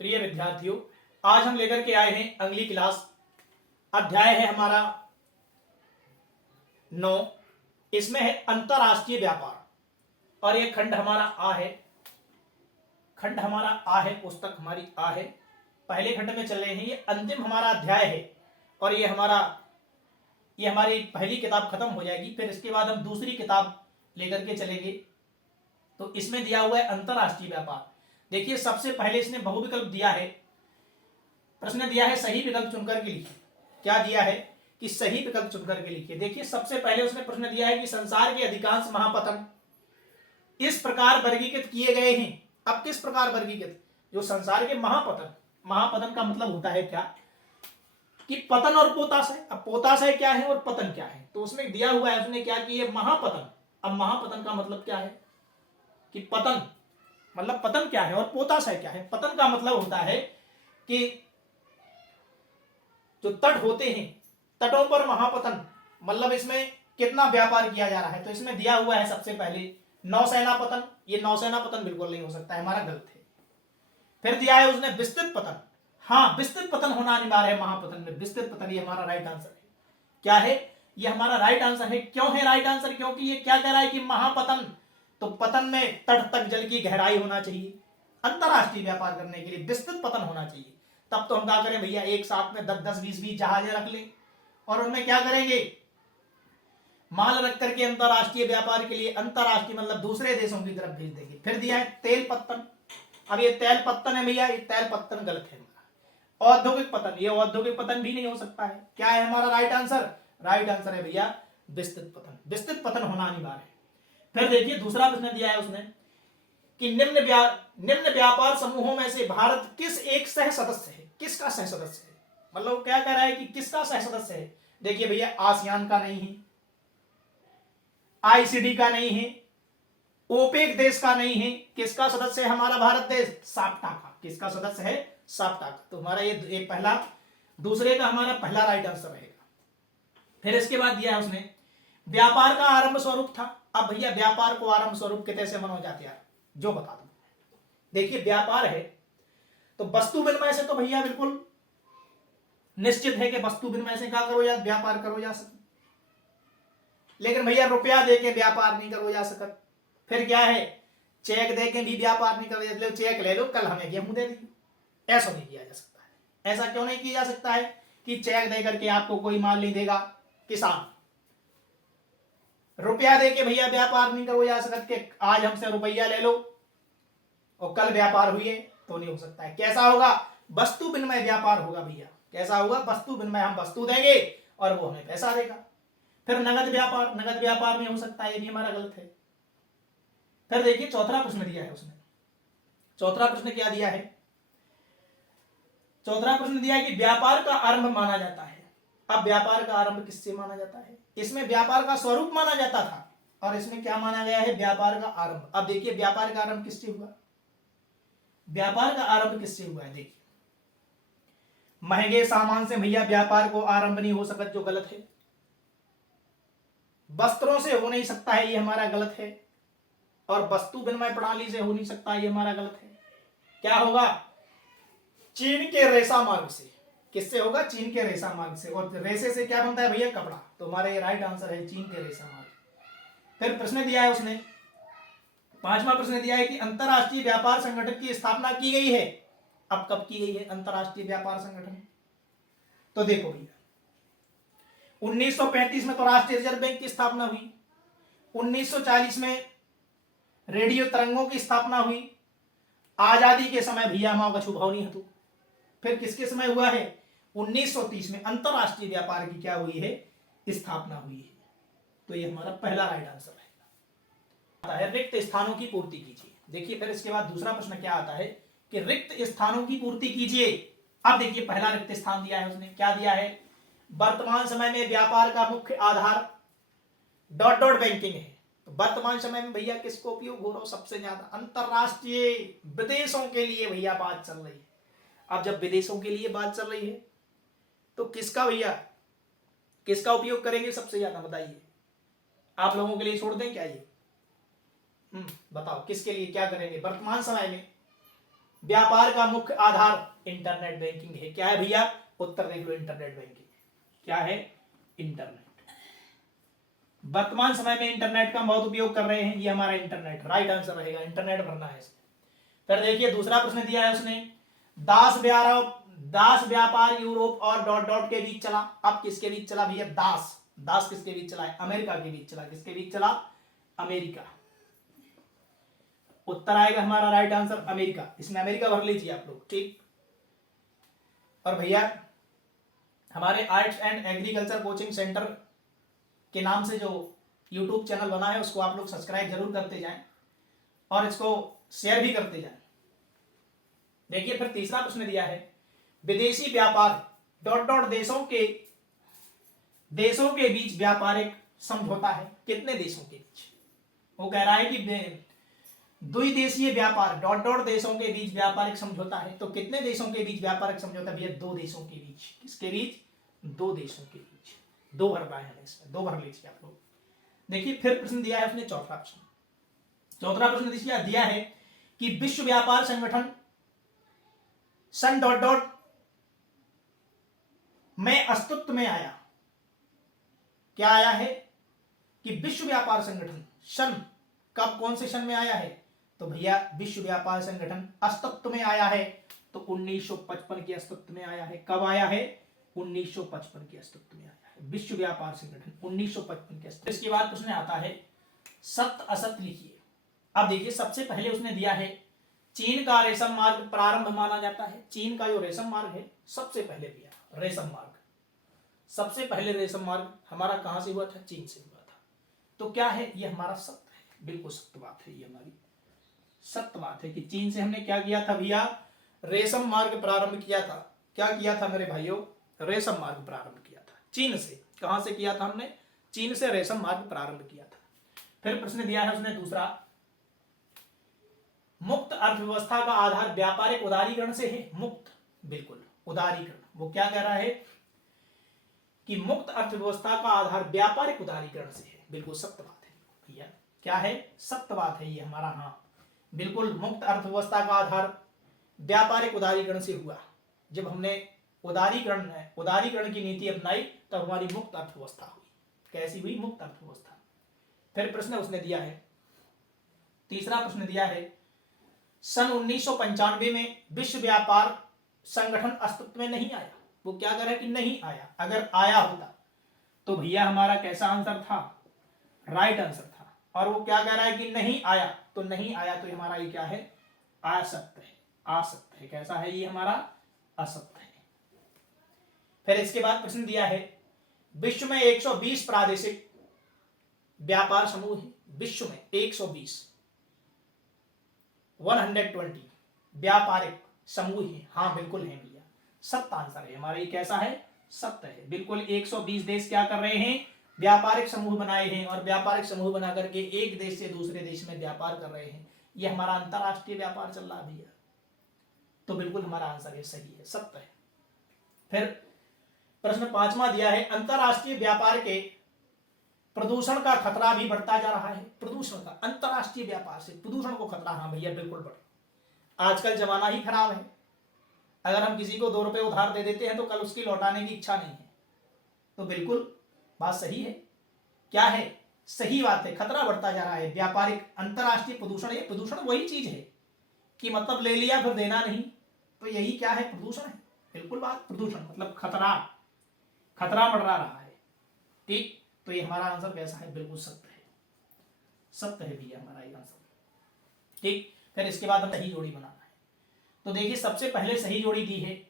प्रिय विद्यार्थियों, आज हम लेकर के आए हैं अगली क्लास। अध्याय है हमारा 9। इसमें है अंतरराष्ट्रीय व्यापार और ये खंड हमारा आ है। खंड हमारा आ है, पुस्तक हमारी आ है। पहले खंड में चल रहे हैं, ये अंतिम हमारा अध्याय है और ये हमारी पहली किताब खत्म हो जाएगी। फिर इसके बाद हम दूसरी किताब लेकर के चलेंगे। तो इसमें दिया हुआ है अंतरराष्ट्रीय व्यापार। देखिए, सबसे पहले इसने बहुविकल्प दिया है। प्रश्न दिया है सही विकल्प चुनकर के लिखिए। क्या दिया है कि सही विकल्प चुनकर के लिखिए। देखिए, सबसे पहले उसने प्रश्न दिया है कि संसार के अधिकांश महापतन इस प्रकार वर्गीकृत किए गए हैं। अब किस प्रकार वर्गीकृत? जो संसार के महापतन का मतलब होता है क्या कि पतन और पोताशय। अब पोताशय क्या है और पतन क्या है, तो उसमें दिया हुआ है उसने क्या कि ये महापतन। अब महापतन का मतलब क्या है कि पतन मतलब पतन क्या है और पोताशय क्या है। पतन का मतलब होता है कि जो तट होते हैं, तटों पर महापतन, मतलब इसमें कितना व्यापार किया जा रहा है। तो इसमें दिया हुआ है सबसे पहले नौसेना पतन। ये नौसेना पतन बिल्कुल नहीं हो सकता है, हमारा गलत है। फिर दिया है उसने विस्तृत पतन। हाँ, विस्तृत पतन होना अनिवार्य है महापतन में। विस्तृत पतन ये हमारा राइट आंसर है। क्या है? ये हमारा राइट आंसर है। क्यों है राइट आंसर? क्योंकि ये क्या कह रहा है कि महापतन, तो पतन में तट तक जल की गहराई होना चाहिए। अंतरराष्ट्रीय व्यापार करने के लिए विस्तृत पतन होना चाहिए। तब तो हम क्या करें भैया, एक साथ में 10-10, 20-20 जहाजें रख लें और उनमें क्या करेंगे, माल रख करके अंतरराष्ट्रीय व्यापार के लिए, अंतरराष्ट्रीय मतलब दूसरे देशों की तरफ भेज देंगे। फिर दिया है तेल पत्तन। अब ये तेल पत्तन है भैया, ये तेल पत्तन गलत है। औद्योगिक पतन, ये औद्योगिक पतन भी नहीं हो सकता है। क्या है हमारा राइट आंसर? राइट आंसर है भैया विस्तृत पतन। विस्तृत पतन होना अनिवार्य है। फिर देखिए, दूसरा प्रश्न दिया है उसने कि निम्न व्यापार समूहों में से भारत किस एक सह सदस्य है। किसका सह सदस्य है, मतलब क्या कह रहा है कि किसका सह सदस्य है। देखिए भैया, आसियान का नहीं है, आईसीडी का नहीं है, ओपेक देश का नहीं है। किसका सदस्य है हमारा भारत देश? साप्टा का। किसका सदस्य है? साप्टा का। तो हमारा ये पहला, दूसरे का हमारा पहला राइट आंसर रहेगा। फिर इसके बाद दिया है उसने व्यापार का आरंभ स्वरूप था। अब भैया, व्यापार को आरंभ स्वरूप कितने से माना जाता है, जो बता दो। देखिए, व्यापार है तो वस्तु विनिमय से तो भैया बिल्कुल निश्चित है कि वस्तु विनिमय से क्या करो या व्यापार करो जा सके। लेकिन भैया, रुपया देके व्यापार नहीं करो जा सकता। फिर क्या है, चेक देके भी व्यापार नहीं करो जा। चेक ले लो, कल हमें गेहूं दे दी, ऐसा नहीं किया जा सकता है। ऐसा क्यों नहीं किया जा सकता है कि चेक दे करके आपको कोई माल नहीं देगा किसान। रुपया देके भैया व्यापार नहीं करो जा सकता कि आज हमसे रुपया ले लो और कल व्यापार हुई, तो नहीं हो सकता है। कैसा होगा? वस्तु विनिमय व्यापार होगा भैया। कैसा होगा? वस्तु विनिमय। हम वस्तु देंगे और वो हमें पैसा देगा। फिर नगद व्यापार, नगद व्यापार नहीं हो सकता, ये भी हमारा गलत है। फिर देखिए, चौथा प्रश्न दिया है उसने। चौथा प्रश्न क्या दिया है? चौथा प्रश्न दिया है कि व्यापार का आरंभ माना जाता है। अब व्यापार का आरंभ किससे माना जाता है? इसमें व्यापार का स्वरूप माना जाता था और इसमें क्या माना गया है? व्यापार का आरंभ। अब देखिए, व्यापार का आरंभ किससे हुआ? व्यापार का आरंभ किससे हुआ है? देखिए, महंगे सामान से भैया व्यापार को आरंभ नहीं हो सकता, जो गलत है। वस्त्रों से हो नहीं सकता है, ये हमारा गलत है। और वस्तु विनिमय प्रणाली से हो नहीं सकता, ये हमारा गलत है। क्या होगा? चीन के रेशा मार्ग से। किससे होगा? चीन के रेशा मार्ग से। और रेशे से क्या बनता है भैया? कपड़ा। तो हमारा ये राइट आंसर है, चीन के रेशा मार्ग। फिर प्रश्न दिया है उसने, पांचवा प्रश्न दिया है कि अंतरराष्ट्रीय व्यापार संगठन की स्थापना की गई है। अब कब की गई है अंतरराष्ट्रीय व्यापार संगठन? तो देखो भैया, 1935 में तो राष्ट्रीय रिजर्व बैंक की स्थापना हुई। 1940 में रेडियो तरंगों की स्थापना हुई। आजादी के समय भैया हमारा कछु भाव नहीं हतु। फिर किसके समय हुआ है? 1930 में अंतरराष्ट्रीय व्यापार की क्या हुई है? स्थापना हुई है। तो ये हमारा पहला राइट आंसर है। रिक्त स्थानों की पूर्ति कीजिए। देखिए, फिर इसके बाद दूसरा प्रश्न क्या आता है कि रिक्त स्थानों की पूर्ति कीजिए। अब देखिए, पहला रिक्त स्थान दिया है उसने। क्या दिया है? वर्तमान समय में व्यापार का मुख्य आधार ... बैंकिंग है। तो वर्तमान समय में भैया किसको उपयोग हो रहा हो सबसे ज्यादा? अंतरराष्ट्रीय, विदेशों के लिए भैया बात चल रही है। अब जब विदेशों के लिए बात चल रही है तो किसका भैया, किसका उपयोग करेंगे सबसे ज्यादा? बताइए, आप लोगों के लिए छोड़ दें क्या ये? बताओ, किसके लिए क्या करेंगे वर्तमान समय में? व्यापार का मुख्य आधार इंटरनेट बैंकिंग है। क्या है भैया? उत्तर देख लो, इंटरनेट बैंकिंग। क्या है? इंटरनेट। वर्तमान समय में इंटरनेट का बहुत उपयोग कर रहे हैं, ये हमारा इंटरनेट राइट आंसर रहेगा, इंटरनेट भरना है इसमें। फिर देखिए दूसरा प्रश्न दिया है उसने, दास व्यापार यूरोप और डॉट डॉट के बीच चला। अब किसके बीच चला भैया? दास किसके बीच चला है? अमेरिका के बीच चला। किसके बीच चला? अमेरिका। उत्तर आएगा हमारा राइट आंसर अमेरिका। इसमें अमेरिका भर लीजिए आप लोग, ठीक। और भैया हमारे arts and agriculture coaching centre के नाम से जो यूट्यूब चैनल बना है उसको आप लोग सब्सक्राइब जरूर करते जाएं और इसको शेयर भी करते जाएं। देखिए फिर तीसरा प्रश्न दिया है, विदेशी व्यापार डॉट डॉट देशों के बीच व्यापारिक समझौता है। कितने देशों के बीच? वो कह रहा है कि द्विदेशीय व्यापार डॉट डॉट देशों के बीच व्यापारिक समझौता है। तो कितने देशों के बीच व्यापारिक समझौता भैया? 2 देशों के बीच। किसके बीच? 2 देशों के बीच। 2 भर पाए हैं इसमें, 2 भर लीजिए आप लोग। देखिए फिर प्रश्न दिया है उसने चौथा प्रश्न दिया है कि विश्व व्यापार संगठन सन डॉट डॉट में अस्तित्व में आया। क्या आया है? कि विश्व व्यापार संगठन सन कब, कौन से सन में आया है? तो भैया विश्व व्यापार संगठन अस्तित्व में आया है तो 1955 के अस्तित्व में आया है। कब आया है? 1955 के अस्तित्व में आया है विश्व व्यापार संगठन, 1955 के अस्तित्व। इसके बाद उसने आता है सत्य असत्य लिखिए। अब देखिए सबसे पहले उसने दिया है चीन का रेशम मार्ग प्रारंभ माना जाता है। चीन का जो रेशम मार्ग है सबसे पहले दिया रेशम मार्ग। सबसे पहले रेशम मार्ग हमारा कहां से हुआ था? चीन से हुआ था। तो क्या है? ये हमारा सत्य है, बिल्कुल सत्य बात है, ये हमारी सत्य बात है कि चीन से हमने क्या किया था भैया? रेशम मार्ग प्रारंभ किया था। क्या किया था मेरे भाइयों? रेशम मार्ग प्रारंभ किया था चीन से। कहां से किया था हमने? चीन से रेशम मार्ग प्रारंभ किया था। फिर प्रश्न दिया है उसने दूसरा, मुक्त अर्थव्यवस्था का आधार व्यापारिक उदारीकरण से है। मुक्त, बिल्कुल उदारीकरण। वो क्या कह रहा है कि मुक्त अर्थव्यवस्था का आधार व्यापारिक उदारीकरण से है। बिल्कुल सत्य बात है भैया। क्या है? सत्य बात है ये हमारा। हाँ बिल्कुल, मुक्त अर्थव्यवस्था का आधार व्यापारिक उदारीकरण से हुआ। जब हमने उदारीकरण की नीति अपनाई तब हमारी मुक्त अर्थव्यवस्था हुई। कैसी हुई? मुक्त अर्थव्यवस्था। फिर प्रश्न उसने दिया है, तीसरा प्रश्न दिया है, सन 1995 में विश्व व्यापार संगठन अस्तित्व में नहीं आया। वो क्या कर रहा है कि नहीं आया। अगर आया होता तो भैया हमारा कैसा आंसर था? राइट आंसर था। और वो क्या कह रहा है कि नहीं आया, तो नहीं आया तो हमारा ये क्या है? असत्य है। असत्य है। कैसा है ये हमारा? असत्य है। फिर इसके बाद प्रश्न दिया है, विश्व में 120 प्रादेशिक व्यापार समूह है। विश्व में 120 व्यापारिक समूह है। हाँ बिल्कुल है भैया, सत्य आंसर है हमारा। ये कैसा है? सत्य है। बिल्कुल 120 देश क्या कर रहे हैं? व्यापारिक समूह बनाए हैं और व्यापारिक समूह बना करके एक देश से दूसरे देश में व्यापार कर रहे हैं। ये हमारा अंतरराष्ट्रीय व्यापार चल रहा है भैया। तो बिल्कुल हमारा आंसर ये सही है, सत्य है। फिर प्रश्न 5वां दिया है, अंतरराष्ट्रीय व्यापार के प्रदूषण का खतरा भी बढ़ता जा रहा है। प्रदूषण का, अंतरराष्ट्रीय व्यापार से प्रदूषण को खतरा, हाँ भैया बिल्कुल बढ़। आजकल जमाना ही खराब है। अगर हम किसी को 2 रुपए उधार दे देते हैं तो कल उसकी लौटाने की इच्छा नहीं है। तो बिल्कुल बात सही है। क्या है? सही बात है, खतरा बढ़ता जा रहा है। व्यापारिक अंतरराष्ट्रीय प्रदूषण, ये प्रदूषण वही चीज है कि मतलब ले लिया फिर देना नहीं, तो यही क्या है? प्रदूषण है। बिल्कुल बात, प्रदूषण मतलब खतरा, खतरा बढ़ा रहा है। ठीक, तो ये हमारा आंसर कैसा है? बिल्कुल सत्य है। सत्य है भैया हमारा ये आंसर। ठीक, फिर इसके बाद हम सही जोड़ी बनाना है। तो देखिए सबसे पहले सही जोड़ी दी है,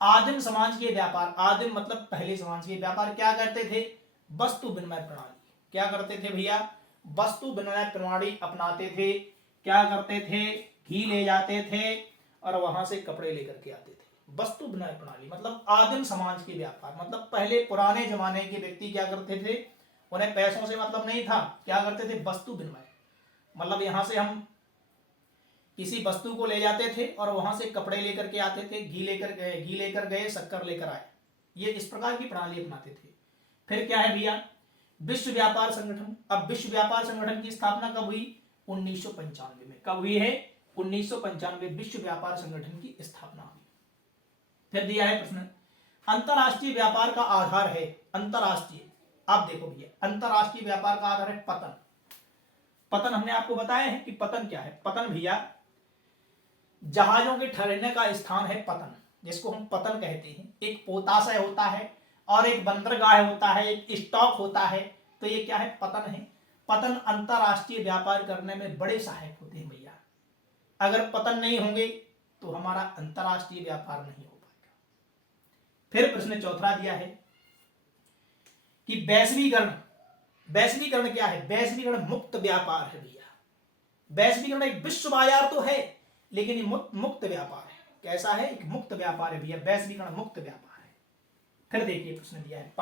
आदिम समाज के व्यापार। आदिम मतलब पहले समाज के व्यापार क्या करते थे? वस्तु विनिमय प्रणाली। क्या करते थे भैया? वस्तु विनिमय प्रणाली अपनाते थे। क्या करते थे? घी ले जाते थे और वहां से कपड़े लेकर के आते थे। वस्तु विनिमय प्रणाली मतलब आदिम समाज के व्यापार। मतलब पहले पुराने जमाने के व्यक्ति क्या करते थे? उन्हें पैसों से मतलब नहीं था। क्या करते थे? वस्तु विनिमय। मतलब यहां से हम किसी वस्तु को ले जाते थे और वहां से कपड़े लेकर के आते थे, घी लेकर गए, शक्कर लेकर आए। ये इस प्रकार की प्रणाली अपनाते थे। फिर क्या है भैया? विश्व व्यापार संगठन। अब विश्व व्यापार संगठन की स्थापना कब हुई? 1995 में। कब हुई है? 1995 विश्व व्यापार संगठन की स्थापना हुई। फिर दिया है प्रश्न, अंतरराष्ट्रीय व्यापार का आधार है अंतरराष्ट्रीय। आप देखो भैया, अंतरराष्ट्रीय व्यापार का आधार है पतन। पतन हमने आपको बताया है कि पतन क्या है। पतन भैया जहाजों के ठहरने का स्थान है पतन, जिसको हम पतन कहते हैं। एक पोताशय होता है और एक बंदरगाह होता है, एक स्टॉक होता है, तो ये क्या है, पतन है। पतन अंतरराष्ट्रीय व्यापार करने में बड़े सहायक होते हैं भैया। अगर पतन नहीं होंगे तो हमारा अंतरराष्ट्रीय व्यापार नहीं हो पाएगा। फिर प्रश्न चौथा दिया है कि वैश्वीकरण, वैश्वीकरण क्या है। वैश्वीकरण मुक्त व्यापार है भैया। वैश्वीकरण एक विश्व बाजार तो है, लेकिन ये मुक्त व्यापार है। कैसा है, एक मुक्त व्यापार है भैया, वैश्वीकरण मुक्त व्यापार है। फिर देखिए प्रश्न दिया है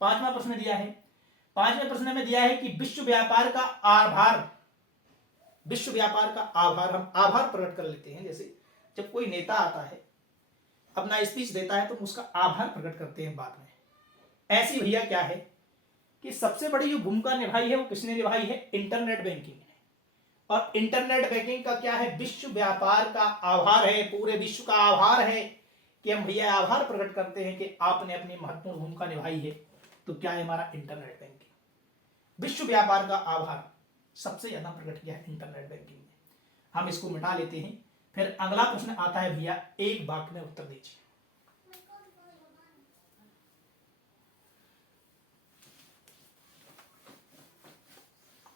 पांचवा प्रश्न दिया है। पांचवें प्रश्न में दिया है कि विश्व व्यापार का आभार, विश्व व्यापार का आभार, हम आभार प्रकट कर लेते हैं। जैसे जब कोई नेता आता है अपना स्पीच देता है तो हम उसका आभार प्रकट करते हैं बाद में। ऐसी भैया क्या है कि सबसे बड़ी जो भूमिका निभाई है वो किसने निभाई है, इंटरनेट बैंकिंग है। और इंटरनेट बैंकिंग का क्या है, विश्व व्यापार का आभार है, पूरे विश्व का आभार है कि हम भैया आभार प्रकट करते हैं कि आपने अपनी महत्वपूर्ण भूमिका निभाई है। तो क्या है हमारा इंटरनेट बैंकिंग। विश्व व्यापार का आभार सबसे ज्यादा प्रकट किया है इंटरनेट बैंकिंग में। हम इसको मिटा लेते हैं। फिर अगला प्रश्न आता है भैया, एक वाक्य में उत्तर दीजिए।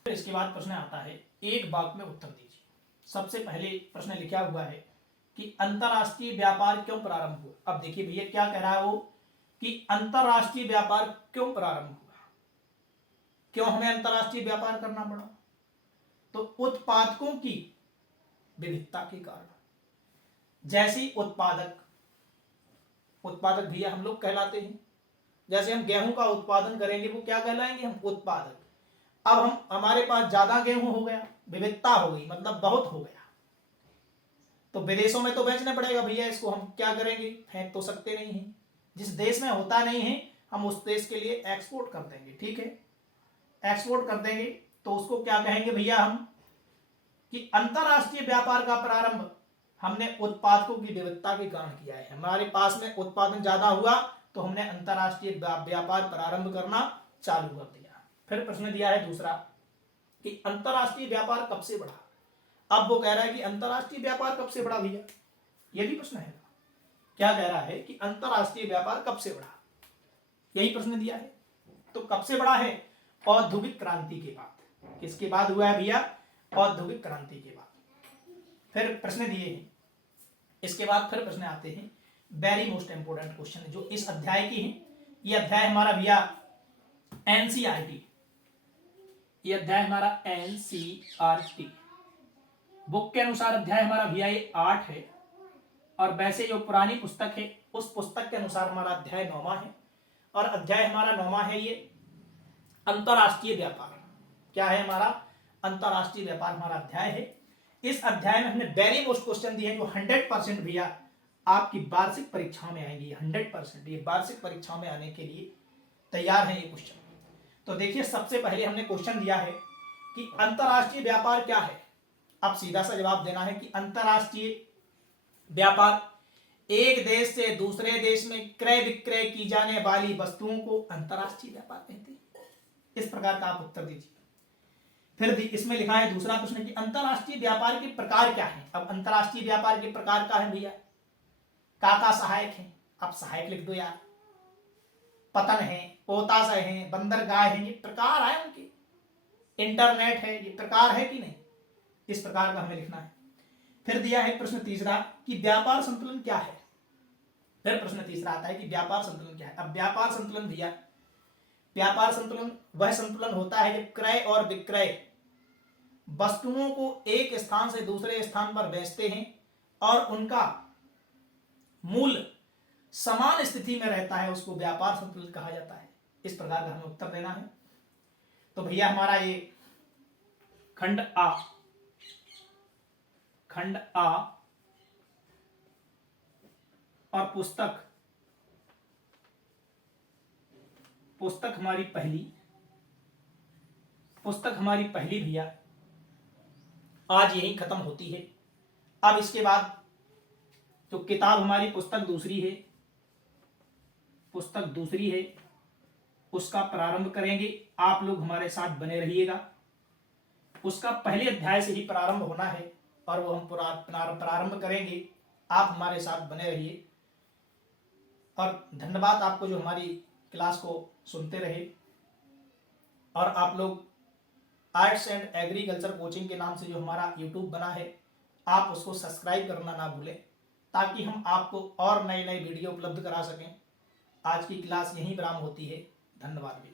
फिर इसके बाद प्रश्न आता है, एक वाक्य में उत्तर दीजिए। सबसे पहले प्रश्न लिखा हुआ है कि अंतरराष्ट्रीय व्यापार क्यों प्रारंभ हुआ। अब देखिए भैया क्या कह रहा है वो कि अंतरराष्ट्रीय व्यापार क्यों प्रारंभ हुआ, क्यों हमें अंतरराष्ट्रीय व्यापार करना पड़ा। तो उत्पादकों की विविधता के कारण। जैसे उत्पादक, उत्पादक भैया हम लोग कहलाते हैं। जैसे हम गेहूं का उत्पादन करेंगे वो क्या कहलाएंगे, हम उत्पादक। अब हम हमारे पास ज्यादा गेहूं हो गया, विविधता हो गई, मतलब बहुत हो गया, तो विदेशों में तो बेचना पड़ेगा भैया। इसको हम क्या करेंगे, फेंक तो सकते नहीं है। जिस देश में होता नहीं है हम उस देश के लिए एक्सपोर्ट कर देंगे। ठीक है, एक्सपोर्ट कर देंगे तो उसको क्या कहेंगे भैया हम, कि अंतरराष्ट्रीय व्यापार का प्रारंभ हमने उत्पादकों की विविधता के कारण किया है। हमारे पास में उत्पादन ज्यादा हुआ तो हमने अंतरराष्ट्रीय व्यापार प्रारंभ करना चालू कर दिया। फिर प्रश्न दिया है दूसरा कि अंतरराष्ट्रीय व्यापार कब से बढ़ा। अब वो कह रहा है कि अंतरराष्ट्रीय व्यापार कब से बढ़ा भैया, ये भी प्रश्न है। क्या कह रहा है कि अंतरराष्ट्रीय व्यापार कब से बढ़ा, यही प्रश्न दिया है। तो कब से बढ़ा है, औद्योगिक क्रांति के बाद। किसके बाद हुआ है भैया, औद्योगिक क्रांति के बाद। फिर प्रश्न दिए हैं। इसके बाद फिर प्रश्न आते हैं वेरी मोस्ट इंपोर्टेंट क्वेश्चन जो इस अध्याय की है। ये अध्याय हमारा भैया एनसीईआरटी, ये अध्याय हमारा एनसीईआरटी बुक के अनुसार अध्याय हमारा भैया ये 8 है। और वैसे जो पुरानी पुस्तक है उस पुस्तक के अनुसार हमारा अध्याय 9वां है। और अध्याय हमारा 9वां है ये अंतरराष्ट्रीय व्यापार। क्या है हमारा, अंतरराष्ट्रीय व्यापार हमारा अध्याय है। इस अध्याय में हमने वेरी मोस्ट क्वेश्चन दिए हैं जो 100% भैया आपकी वार्षिक परीक्षा में आएंगी। 100% ये वार्षिक परीक्षा में आने के लिए तैयार है ये क्वेश्चन। तो देखिए सबसे पहले हमने क्वेश्चन दिया है कि अंतरराष्ट्रीय व्यापार क्या है। अब सीधा सा जवाब देना है कि अंतरराष्ट्रीय व्यापार एक देश से दूसरे देश में क्रय विक्रय की जाने वाली वस्तुओं को अंतरराष्ट्रीय व्यापार कहते हैं। इस प्रकार का आप उत्तर दीजिए। फिर इसमें लिखा है दूसरा प्रश्न कि अंतरराष्ट्रीय व्यापार के प्रकार क्या हैं। अब अंतरराष्ट्रीय व्यापार के प्रकार का है भैया, का सहायक है। अब सहायक लिख दो यार, पतन है, पोताशय है, बंदरगाह है, ये प्रकार है उनके। इंटरनेट है, ये प्रकार है कि नहीं, इस प्रकार का हमें लिखना है। फिर दिया है प्रश्न तीसरा कि व्यापार संतुलन क्या है। फिर प्रश्न तीसरा आता है कि व्यापार संतुलन क्या है। अब व्यापार संतुलन भैया, व्यापार संतुलन वह संतुलन होता है जब क्रय और विक्रय वस्तुओं को एक स्थान से दूसरे स्थान पर बेचते हैं और उनका मूल्य समान स्थिति में रहता है, उसको व्यापार संतुलन कहा जाता है। इस प्रकार का हमें उत्तर देना है। तो भैया हमारा ये खंड आ और पुस्तक हमारी पहली भैया आज यही खत्म होती है। अब इसके बाद जो किताब हमारी पुस्तक दूसरी है उसका प्रारंभ करेंगे। आप लोग हमारे साथ बने रहिएगा। उसका पहले अध्याय से ही प्रारंभ होना है और वो हम प्रारंभ करेंगे। आप हमारे साथ बने रहिए और धन्यवाद आपको जो हमारी क्लास को सुनते रहे। और आप लोग आर्ट्स एंड एग्रीकल्चर कोचिंग के नाम से जो हमारा यूट्यूब बना है आप उसको सब्सक्राइब करना ना भूलें, ताकि हम आपको और नए नए वीडियो उपलब्ध करा सकें। आज की क्लास यहीं विराम होती है। धन्यवाद।